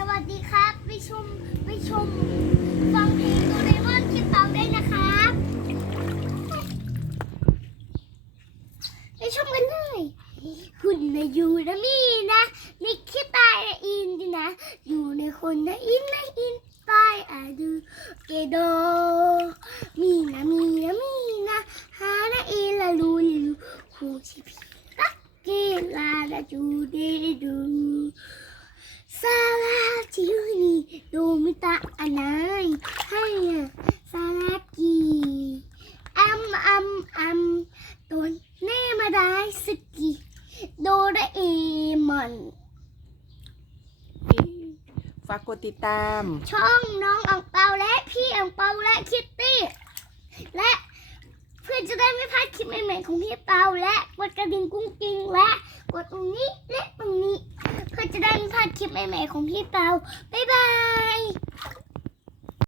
สวัสดีครับ ไปชมไปชม ฟังเพลงโดเรมอนคิดเตาได้นะครับ ไปชมกันเลยคุณนะอยู่นะมีนะนี่คิดตายนะอินดีนะ อยู่ในคนนะอินนะอินตายอะดูเกโด มีนะมีนะมีนะฮานะเอละลูลูคูชิพิรักเกลาดาจูเดดูซาลาจิวนี่ ดูมิตะอันไหนให้อะซาลากีอัมอัมอัมตัวเนมาได้สกิโดราเอมอนฝากกดติดตาม ช่องน้องอังเปาและพี่อังเปาและคิตตี้ และเพื่อจะได้ไม่พลาดคลิปใหม่ๆของพี่เปาและกดกระดิ่งกุ้งกิ้งและกดตรงนี้และตรงนี้ เพื่อจะได้ไม่พลาดคลิปใหม่ๆของพี่เปาบ๊ายบาย